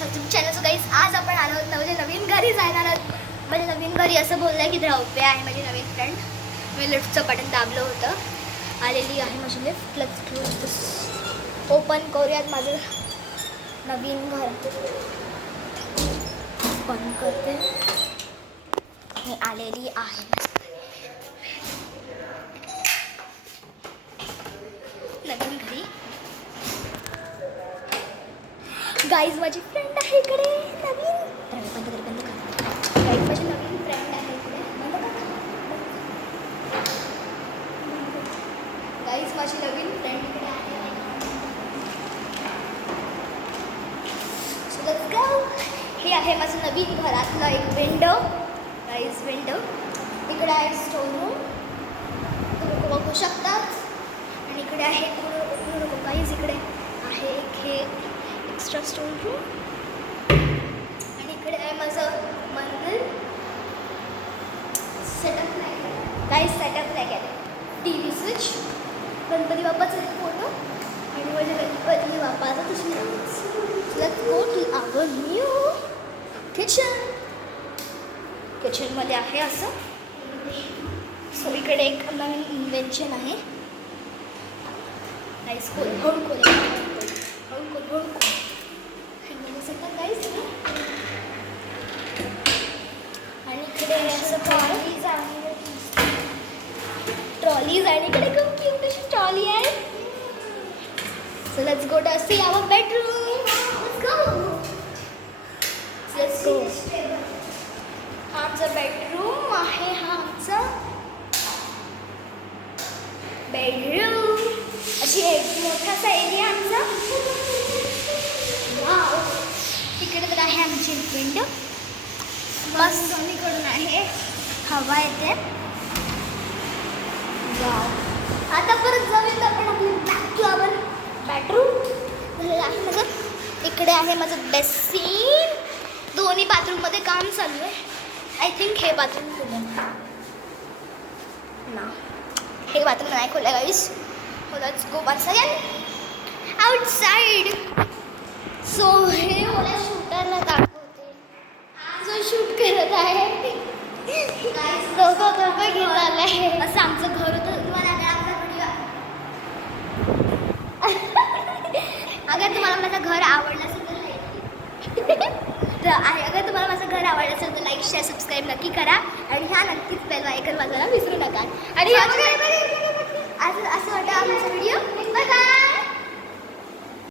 YouTube channel. So guys आज आपण आलो आहोत म्हणजे नवीन घरी जाणार आहोत. म्हणजे नवीन घरी असं बोललं आहे की द्रव्य आहे माझी नवीन फ्रेंड. मी लिफ्टचं बटन दाबलं होतं, आलेली आहे माझी लिफ्ट. लेट्स ओपन करूयात माझं नवीन घर. ओपन करते, मी आलेली आहे नवीन घरी. गाईज माझी फ्रेंड आहे इकडे नवीन. बंद कर. गाईज माझी नवीन फ्रेंड आहे इकडे. गाईज माझी नवीन फ्रेंड इकडे आहे. सो लेट्स गो. हे आहे माझं नवीन घरातलं एक विंडो. गाईज विंडो इकडे आहे स्टोर रूम, तुम्ही बघू शकतात. आणि इकडे आहे गाईज इकडे आहे एक हे एक्स्ट्रा स्टोर रूम. आणि इकडे आहे माझं मंदिर. सेटअप नाही गाईज, सेटअप नाही केलं. टी व्ही स्विच, गणपती बाप्पाचा फोटो आणि माझ्या गणपती बाप्पाचा तसं. Let's go to our new kitchen. किचनमध्ये आहे असं. सो इकडे एक नवीन इन्व्हेन्शन आहे. गाईज हळू खोल गाईज. आणि इकडे असं ट्रॉलीज आणि इकडे खूप क्यूट अशी ट्रॉली आहे. So let's go to see our bedroom. Let's go. हा आमचा बेडरूम आहे. हा आमचा बेडरूम. अशी एक मोठासा एरिया आमचा. वाव. तिकडे तर आहे आमची विंडो. मस्त दोन्हीकडून आहे, हवा येते. वाव. आता परत जाऊयात आपण आपली बॅक टू आवर बेडरूम. आहे माझं इकडे आहे माझं बेसिन. दोन्ही बाथरूममध्ये काम चालू आहे. आय थिंक हे बाथरूम खुलं ना, हे बाथरूम नाही खुलं guys. Let's go once again outside. So हे मला शूटरला दाखवते जो शूट करत आहे. दोघं घेऊन आलं आहे. असं आमचं घर होतं. तुम्हाला आमचा व्हिडिओ अगर तुम्हाला माझं घर आवडलं असेल अगर तुम्हाला माझं घर आवडलं असेल तर लाईक शेअर सबस्क्राईब नक्की करा. आणि ह्या नक्कीच बेल आयकॉन वाजवायला विसरू नका. आणि असं वाटतं आमचा व्हिडिओ. Bye bye.